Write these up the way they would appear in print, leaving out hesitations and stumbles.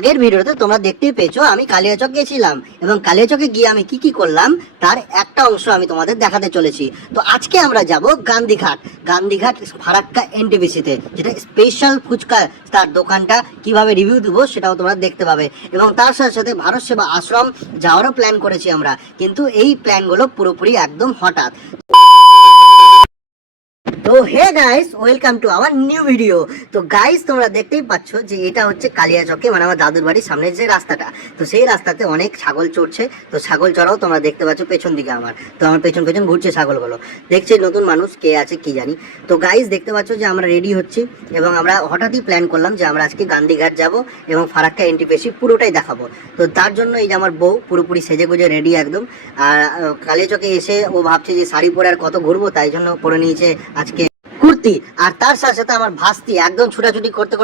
আগের ভিডিওতে তোমরা দেখতেই পেয়েছো আমি কালিয়াচক গেছিলাম এবং কালিয়াচকে গিয়ে আমি কি কি করলাম তার একটা অংশ আমি তোমাদের দেখাতে চলেছি। তো আজকে আমরা যাব গান্ধীঘাট। গান্ধীঘাট ফারাক্কা এনটিপিসিতে, যেটা স্পেশাল ফুচকা, তার দোকানটা কিভাবে রিভিউ দেবো সেটাও তোমরা দেখতে পাবে। এবং তার সাথে সাথে ভারত সেবা আশ্রম যাওয়ারও প্ল্যান করেছি আমরা, কিন্তু এই প্ল্যানগুলো পুরোপুরি একদম হঠাৎ। তো hey guys, welcome to our new video. তো গাইস তোমরা দেখতেই পাচ্ছ যে এটা হচ্ছে কালিয়াচকে, মানে আমার দাদুর বাড়ির সামনের যে রাস্তাটা। তো সেই রাস্তাতে অনেক ছাগল চড়ছে। তো ছাগল চড়াও তোমরা দেখতে পাচ্ছ পেছন দিকে আমার। তো আমার পেছন পেছন ঘুরছে ছাগলগুলো, দেখছে নতুন মানুষ কে আছে কি জানি। তো গাইস দেখতে পাচ্ছ যে আমরা রেডি হচ্ছি এবং আমরা হঠাৎই প্ল্যান করলাম যে আমরা আজকে গান্ধীঘাট যাব এবং ফারাক্কা এনটিপিসি পুরোটাই দেখাবো। তো তার জন্য এই যে আমার বউ পুরোপুরি সেজে গুজে রেডি একদম। আর কালিয়াচকে এসে ও ভাবছে যে শাড়ি পরে আর কত ঘুরবো, তাই জন্য পরে নিয়েছে আজকে কুর্তি। আর তার সাথে সাথে আমার ভাস্তি একদম ছুটাছুটি করতে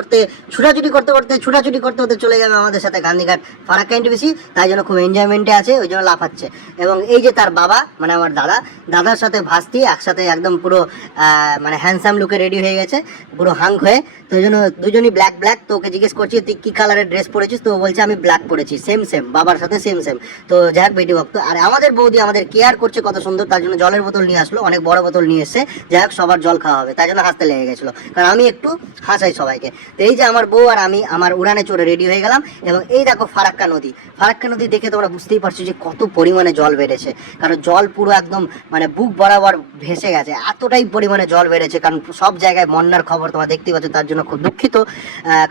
চলে যাবে আমাদের সাথে গান্ধীঘাট ফারাক্কা এনটিপিসি। তাই জন্য খুব এনজয়মেন্টে আছে, ওই জন্য লাফাচ্ছে। এবং এই যে তার বাবা, মানে আমার দাদার সাথে ভাস্তি একসাথে একদম পুরো মানে হ্যান্ডসাম লুকে রেডি হয়ে গেছে, পুরো হাঙ্ক হয়ে। তো ওই জন্য দুজনই ব্ল্যাক। তো ওকে জিজ্ঞেস করছি তুই কি কালারের ড্রেস পরেছিস, তো ও বলছে আমি ব্ল্যাক পরেছি, সেম বাবার সাথে সেম। তো যাই হোক বেটি ভক্ত। আর আমাদের বৌদি আমাদের কেয়ার করছে কত সুন্দর, তার জন্য জলের বোতল নিয়ে আসলো, অনেক বড় বোতল নিয়ে এসছে। যাই হোক সবার জল খাওয়া হবে, তাই জন্য হাসতে লেগে গেছিলো, কারণ আমি একটু হাসাই সবাইকে। তো এই যে আমার বউ আর আমি আমার উড়ানে চড়ে রেডি হয়ে গেলাম। এবং এই দেখো ফারাক্কা নদী দেখে তোমরা বুঝতেই পারছো যে কত পরিমাণে জল বেড়েছে। কারণ জল পুরো একদম মানে বুক বরাবর ভেসে গেছে, এতটাই পরিমাণে জল বেড়েছে। কারণ সব জায়গায় বন্যার খবর তোমরা দেখতেই পাচ্ছ, তার জন্য খুব দুঃখিত।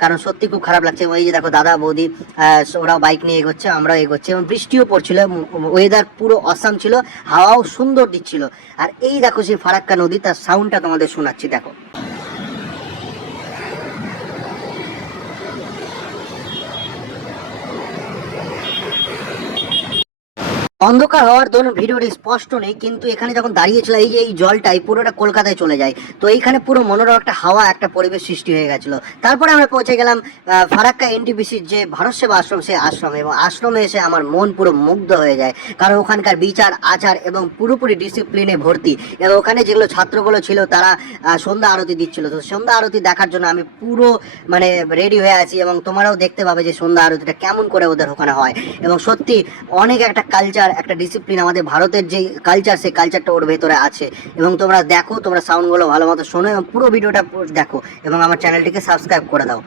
কারণ সত্যি খুব খারাপ লাগছে। এই যে দেখো দাদা বৌদি ওরাও বাইক নিয়ে এগোচ্ছে, আমরাও এগোচ্ছি। এবং বৃষ্টিও পড়ছিল, ওয়েদার পুরো অসাম ছিল, হাওয়াও সুন্দর দিচ্ছিল। আর এই দেখো সেই ফারাক্কা নদী, তার সাউন্ডটা তোমাদের শোনাচ্ছি, দেখো। অন্ধকার হওয়ার দরুন ভিডিওটি স্পষ্ট নেই, কিন্তু এখানে যখন দাঁড়িয়েছিল এই যে এই জলটাই পুরোটা কলকাতায় চলে যায়। তো এইখানে পুরো মনোরম একটা হাওয়া, একটা পরিবেশ সৃষ্টি হয়ে গেছিল। তারপরে আমরা পৌঁছে গেলাম ফারাক্কা এনটিপিসির যে ভারত সেবা আশ্রম, সেই আশ্রমে। এবং আশ্রমে এসে আমার মন পুরো মুগ্ধ হয়ে যায়, কারণ ওখানকার বিচার আচার এবং পুরোপুরি ডিসিপ্লিনে ভর্তি। এবং ওখানে যেগুলো ছাত্রগুলো ছিল তারা সন্ধ্যা আরতি দিচ্ছিল। তো সন্ধ্যা আরতি দেখার জন্য আমি পুরো মানে রেডি হয়ে আছি। এবং তোমরাও দেখতে পাবে যে সন্ধ্যা আরতিটা কেমন করে ওদের ওখানে হয়। এবং সত্যি অনেক একটা কালচার, একটা ডিসিপ্লিন, আমাদের ভারতের যে কালচার, সেই কালচারটা ওর ভেতরে আছে। এবং তোমরা দেখো, তোমরা সাউন্ডগুলো ভালো মতো শোনো এবং পুরো ভিডিওটা দেখো এবং আমার চ্যানেলটিকে সাবস্ক্রাইব করে দাও।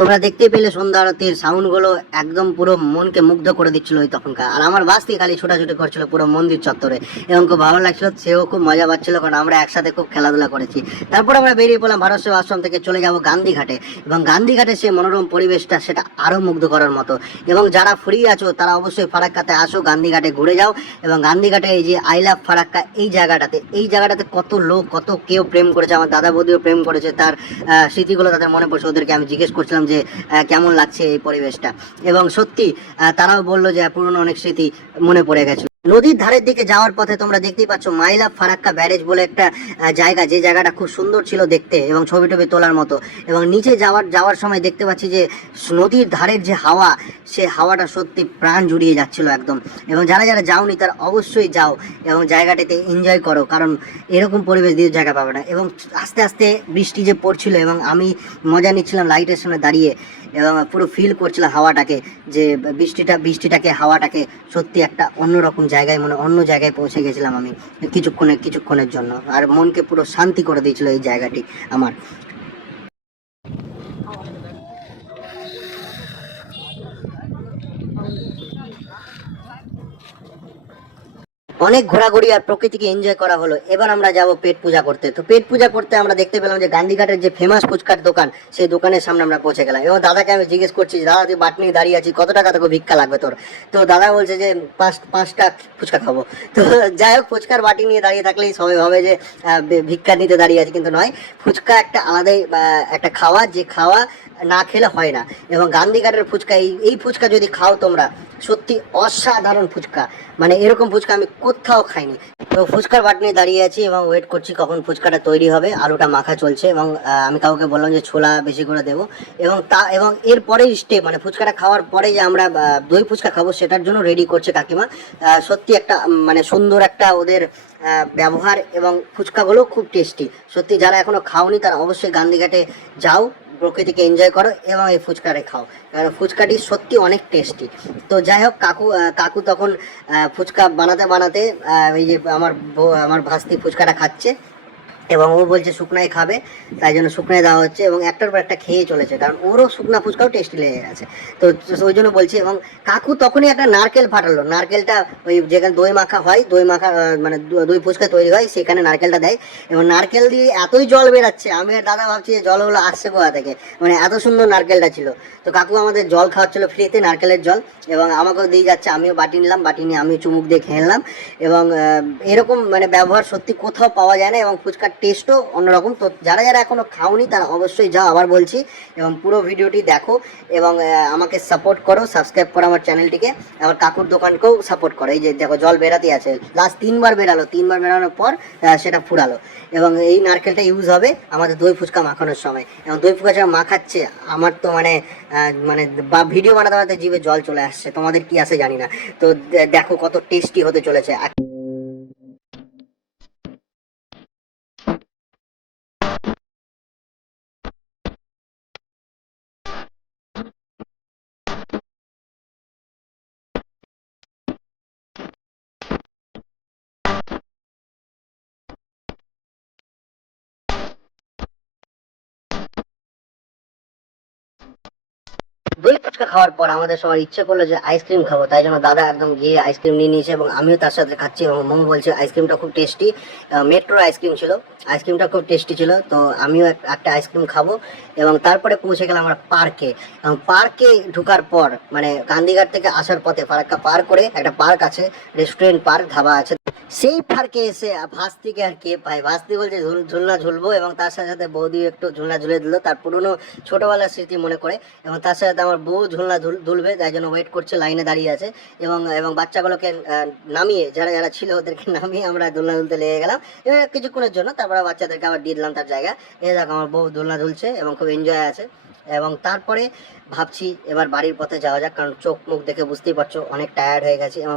তোমরা দেখতে পেলে সন্ধ্যা আরতির সাউন্ড গুলো একদম পুরো মনকে মুগ্ধ করে দিচ্ছিল ওই তখনকার। আর আমার বাস্তি খালি ছোটাছুটি করছিল পুরো মন্দির চত্বরে, এবং খুব ভালো লাগছিল, সেও খুব মজা পাচ্ছিল, কারণ আমরা একসাথে খুব খেলাধুলা করেছি। তারপর আমরা বেরিয়ে পড়লাম ভারত সেবা আশ্রম থেকে, চলে যাব গান্ধীঘাটে। এবং গান্ধীঘাটে সেই মনোরম পরিবেশটা, সেটা আরো মুগ্ধ করার মতো। এবং যারা ফ্রি আছো তারা অবশ্যই ফারাক্কাতে আসো, গান্ধীঘাটে ঘুরে যাও। এবং গান্ধীঘাটে এই যে আই লাভ ফারাক্কা, এই জায়গাটাতে কত লোক, কত কেউ প্রেম করেছে, আমার দাদা বৌদিও প্রেম করেছে, তার স্মৃতিগুলো তাদের মনে পড়ছে। ওদেরকে আমি জিজ্ঞেস করছিলাম যে কেমন লাগছে এই পরিবেশটা, এবং সত্যি তারাও বললো যে পুরনো অনেক স্মৃতি মনে পড়ে গেছে। নদীর ধারের দিকে যাওয়ার পথে তোমরা দেখতেই পাচ্ছ মাইলা ফারাক্কা ব্যারেজ বলে একটা জায়গা, যে জায়গাটা খুব সুন্দর ছিল দেখতে এবং ছবি টবি তোলার মতো। এবং নিচে যাওয়ার সময় দেখতে পাচ্ছি যে নদীর ধারের যে হাওয়া, সে হাওয়াটা সত্যি প্রাণ জুড়িয়ে যাচ্ছিল একদম। এবং যারা যারা যাওনি তারা অবশ্যই যাও এবং জায়গাটিতে এনজয় করো, কারণ এরকম পরিবেশ দিয়ে জায়গা পাবে না। এবং আস্তে আস্তে বৃষ্টি যে পড়ছিল এবং আমি মজা নিচ্ছিলাম লাইটের সামনে দাঁড়িয়ে, এবং পুরো ফিল করছিলাম হাওয়াটাকে, যে বৃষ্টিটাকে হাওয়াটাকে। সত্যি একটা অন্যরকম জায়গায়, মানে অন্য জায়গায় পৌঁছে গেছিলাম আমি কিছুক্ষণের জন্য। আর মনকে পুরো শান্তি করে দিয়েছিল এই জায়গাটি আমার। অনেক ঘোরাঘুরি আর প্রকৃতিকে এনজয় করা হলো। এবার আমরা যাব পেট পূজা করতে। তো পেট পূজা করতে আমরা দেখতে পেলাম যে গান্ধীঘাটের যে ফেমাস ফুচকার দোকান, সেই দোকানের সামনে আমরা পৌঁছে গেলাম। এবং দাদাকে আমি জিজ্ঞেস করছি, দাদা তুই বাট নিয়ে দাঁড়িয়ে আছি, কত টাকা তোকে ভিক্ষা লাগবে তোর? তো দাদা বলছে যে পাঁচটা ফুচকা খাবো। তো যাই হোক, ফুচকার বাটি নিয়ে দাঁড়িয়ে থাকলেই সবাই ভাবে যে ভিক্ষা নিতে দাঁড়িয়ে আছে, কিন্তু নয়। ফুচকা একটা আলাদাই একটা খাওয়া, যে খাওয়া না খেলে হয় না। এবং গান্ধীঘাটের ফুচকা, এই ফুচকা যদি খাও তোমরা, সত্যি অসাধারণ ফুচকা, মানে এরকম ফুচকা আমি কোথাও খাইনি। তো ফুচকার বাট নিয়ে দাঁড়িয়ে আছি এবং ওয়েট করছি কখন ফুচকাটা তৈরি হবে। আলুটা মাখা চলছে এবং আমি কাউকে বললাম যে ছোলা বেশি করে দেবো। এবং এরপরেই স্টেপ, মানে ফুচকাটা খাওয়ার পরে যে আমরা দই ফুচকা খাবো সেটার জন্য রেডি করছে কাকিমা। সত্যি একটা মানে সুন্দর একটা ওদের ব্যবহার, এবং ফুচকাগুলো খুব টেস্টি। সত্যি যারা এখনো খাওনি তারা অবশ্যই গান্ধীঘাটে যাও, প্রকৃতিকে এনজয় করো এবং এই ফুচকাটা খাও, কারণ ফুচকাটি সত্যি অনেক টেস্টি। তো যাই হোক, কাকু তখন ফুচকা বানাতে বানাতে এই যে আমার ভাস্তি ফুচকাটা খাচ্ছে এবং ও বলছে শুকনাই খাবে, তাই জন্য শুকনাই দেওয়া হচ্ছে এবং একটার পর একটা খেয়ে চলেছে, কারণ ওরও শুকনা ফুচকাও টেস্টি লেগে গেছে। তো ওই জন্য বলছি। এবং কাকু তখনই একটা নারকেল ফাটালো, নারকেলটা ওই যেখানে দই মাখা হয়, দই মাখা মানে দই ফুচকা তৈরি হয় সেখানে নারকেলটা দেয়, এবং নারকেল দিয়ে এতই জল বেরাচ্ছে, আমি আর দাদা ভাবছি যে জলগুলো আসছে কোথা থেকে, মানে এত সুন্দর নারকেলটা ছিল। তো কাকু আমাদের জল খাওয়াচ্ছিল ফ্রিতে, নারকেলের জল, এবং আমাকেও দিয়ে যাচ্ছে, আমিও বাটি নিলাম, বাটি নিয়ে আমিও চুমুক দিয়ে খেয়ে নিলাম। এবং এরকম মানে ব্যবহার সত্যি কোথাও পাওয়া যায় না, এবং ফুচকার টেস্টও অন্যরকম। তো যারা যারা এখনো খাওনি তারা অবশ্যই যাও, আবার বলছি, এবং পুরো ভিডিওটি দেখো এবং আমাকে সাপোর্ট করো, সাবস্ক্রাইব করো আমার চ্যানেলটিকে, আবার কাকুর দোকানকেও সাপোর্ট করো। এই যে দেখো জল বেরাতে আছে, লাস্ট 3বার বেরালো, 3বার বেরানোর পর সেটা ফুরালো। এবং এই নারকেলটা ইউজ হবে আমাদের দই ফুচকা মাখানোর সময়, এবং দই ফুচকা মাখাচ্ছে আমার তো মানে মানে ভিডিও বানাতে বানাতে জিভে জল চলে আসছে, তোমাদের কি আছে জানি না। তো দেখো কত টেস্টি হতে চলেছে। দই ফুচকা খাওয়ার পর আমাদের সবার ইচ্ছে করলো যে আইসক্রিম খাবো, তাই জন্য দাদা একদম গিয়ে আইসক্রিম নিয়ে নিয়েছে এবং আমিও তার সাথে খাচ্ছি। এবং মোমো বলছে আইসক্রিমটা খুব টেস্টি, মেট্রোর আইসক্রিম ছিল, আইসক্রিমটা খুব টেস্টি ছিল। তো আমিও একটা আইসক্রিম খাবো। এবং তারপরে পৌঁছে গেলাম আমরা পার্কে, এবং পার্কে ঢোকার পর মানে গান্ধীঘাট থেকে আসার পথে ফারাক্কা পার করে একটা পার্ক আছে, রেস্টুরেন্ট পার্ক, ধাবা আছে, সেই পার্কে এসে ভাস্তিকে আর কে পায়। ভাস্তি বলছে ঝুলনা ঝুলবো, এবং তার সাথে সাথে বৌদি একটু ঝুলনা ঝুলে দিল, তার পুরোনো ছোটবেলার স্মৃতি মনে করে। এবং তার সাথে আমার বউ ঝুলনা দুলবে, তাই জন্য ওয়েট করছে, লাইনে দাঁড়িয়ে আছে। এবং বাচ্চাগুলোকে নামিয়ে, যারা যারা ছিল ওদেরকে নামিয়ে আমরা দোলনা দুলতে লেগে গেলাম কিছুক্ষণের জন্য। তারপরে বাচ্চাদেরকে আবার দিয়ে দিলাম তার জায়গা। দেখ আমার বউ দোলনা ঝুলছে এবং খুব এনজয় আছে। এবং তারপরে ভাবছি এবার বাড়ির পথে যাওয়া যাক, কারণ চোখ মুখ দেখে বুঝতেই পারছো অনেক টায়ার্ড হয়ে গেছে। এবং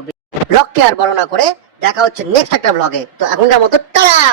ব্লগকে আর বড় না করে দেখা হচ্ছে নেক্সট একটা ব্লগে। তো এখনকার মতো টাটা।